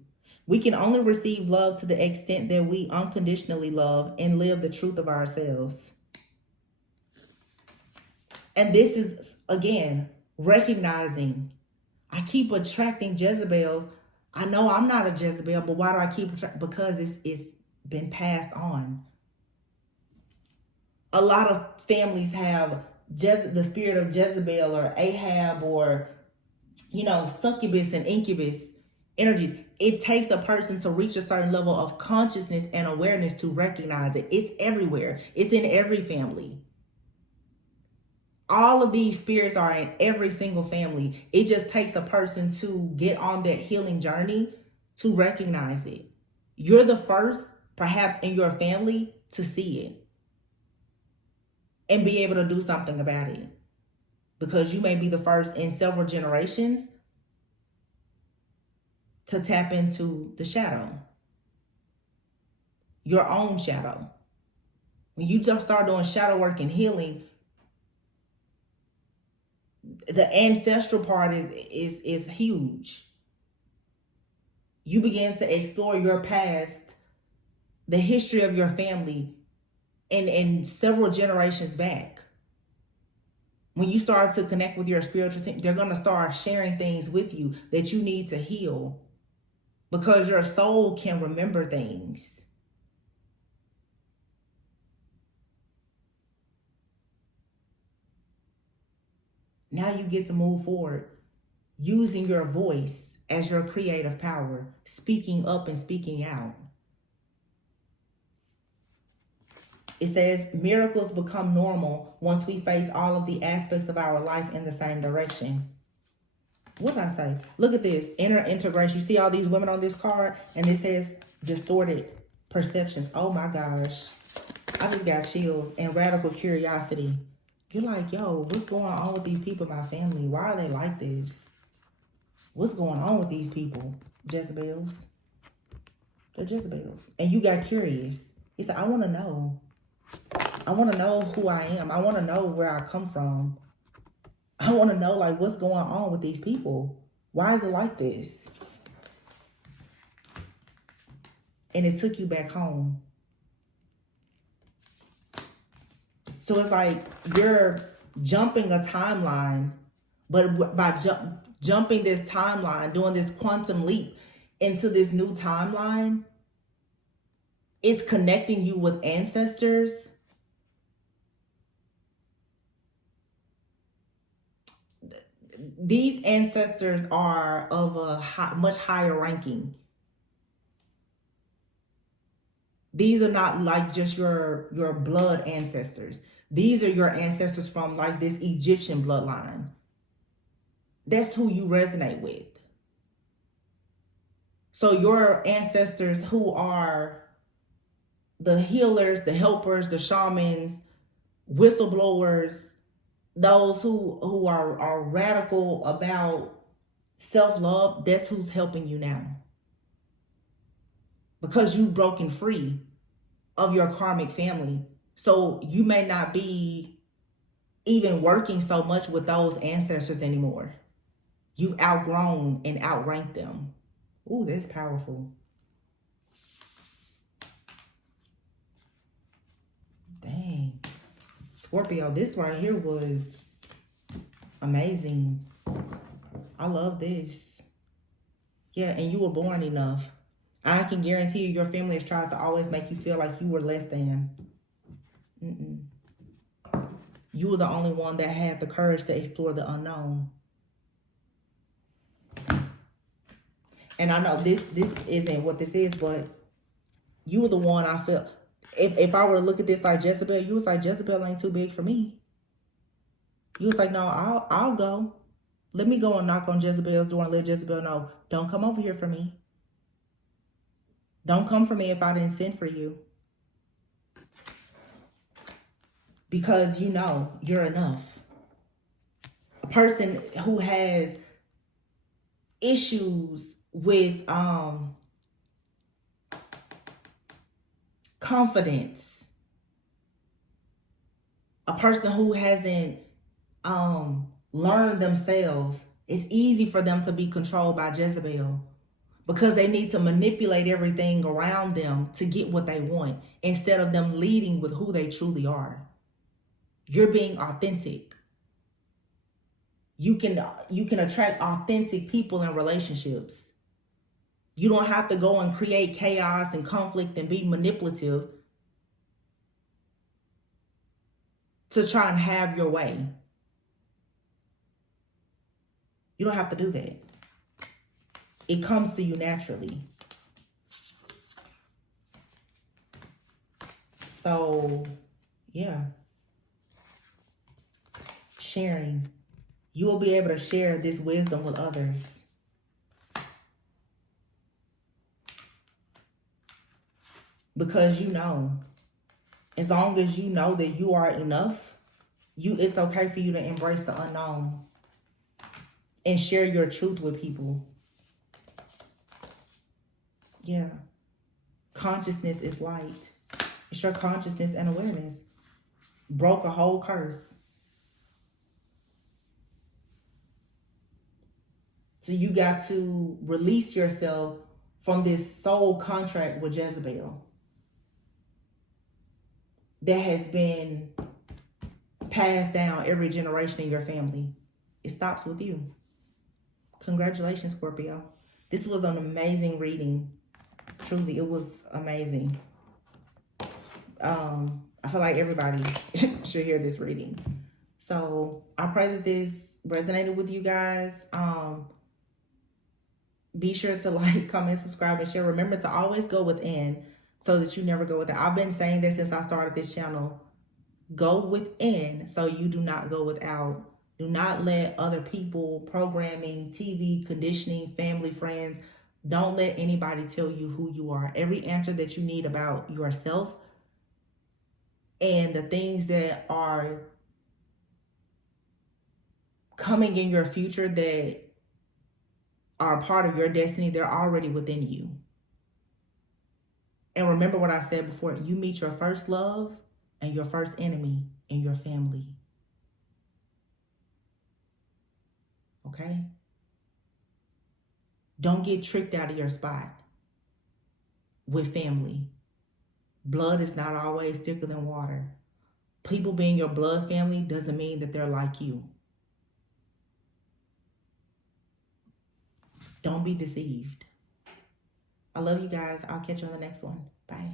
We can only receive love to the extent that we unconditionally love and live the truth of ourselves. And this is, again, recognizing I keep attracting Jezebels. I know I'm not a Jezebel, but why do I keep attracting? Because it's been passed on. A lot of families have the spirit of Jezebel or Ahab or, succubus and incubus energies. It takes a person to reach a certain level of consciousness and awareness to recognize it. It's everywhere. It's in every family. All of these spirits are in every single family. It just takes a person to get on that healing journey to recognize it. You're the first, perhaps in your family, to see it and be able to do something about it. Because you may be the first in several generations to tap into the shadow. Your own shadow. When you just start doing shadow work and healing, the ancestral part is huge. You begin to explore your past, the history of your family, and several generations back. When you start to connect with your spiritual team, they're going to start sharing things with you that you need to heal, because your soul can remember things. Now you get to move forward using your voice as your creative power, speaking up and speaking out. It says miracles become normal once we face all of the aspects of our life in the same direction. What did I say? Look at this. Inner integration. You see all these women on this card, and it says distorted perceptions. Oh my gosh. I just got chills. And radical curiosity. You're like, yo, what's going on with these people in my family? Why are they like this? What's going on with these people? Jezebels. They're Jezebels. And you got curious. You said, I want to know. I want to know who I am. I want to know where I come from. I want to know, like, what's going on with these people? Why is it like this? And it took you back home. So it's like you're jumping a timeline, but by jumping this timeline, doing this quantum leap into this new timeline, it's connecting you with ancestors. These ancestors are of a much higher ranking. These are not like just your blood ancestors. These are your ancestors from like this Egyptian bloodline. That's who you resonate with. So your ancestors who are the healers, the helpers, the shamans, whistleblowers, those who are radical about self-love, that's who's helping you now. Because you've broken free of your karmic family. So you may not be even working so much with those ancestors anymore. You've outgrown and outranked them. Ooh, that's powerful. Dang. Scorpio, this right here was amazing. I love this. Yeah, and you were born enough. I can guarantee you your family has tried to always make you feel like you were less than. You were the only one that had the courage to explore the unknown. And I know this isn't what this is, but you were the one I felt. If I were to look at this like Jezebel, you was like, Jezebel ain't too big for me. You was like, no, I'll go. Let me go and knock on Jezebel's door and let Jezebel know, don't come over here for me. Don't come for me if I didn't send for you. Because you know you're enough. A person who has issues with confidence. A person who hasn't learned themselves. It's easy for them to be controlled by Jezebel. Because they need to manipulate everything around them to get what they want, instead of them leading with who they truly are. You're being authentic. You can attract authentic people in relationships. You don't have to go and create chaos and conflict and be manipulative to try and have your way. You don't have to do that. It comes to you naturally. So, yeah. sharing. You will be able to share this wisdom with others. Because you know, as long as you know that you are enough, it's okay for you to embrace the unknown and share your truth with people. Yeah. Consciousness is light. It's your consciousness and awareness. Broke a whole curse. So you got to release yourself from this soul contract with Jezebel that has been passed down every generation in your family. It stops with you. Congratulations, Scorpio. This was an amazing reading. Truly, it was amazing. I feel like everybody should hear this reading. So I pray that this resonated with you guys. Be sure to like, comment, subscribe, and share. Remember to always go within so that you never go without. I've been saying this since I started this channel. Go within so you do not go without. Do not let other people, programming, TV, conditioning, family, friends, don't let anybody tell you who you are. Every answer that you need about yourself and the things that are coming in your future that are a part of your destiny, they're already within you. And remember what I said before, you meet your first love and your first enemy in your family. Okay? Don't get tricked out of your spot with family. Blood is not always thicker than water. People being your blood family doesn't mean that they're like you. Don't be deceived. I love you guys. I'll catch you on the next one. Bye.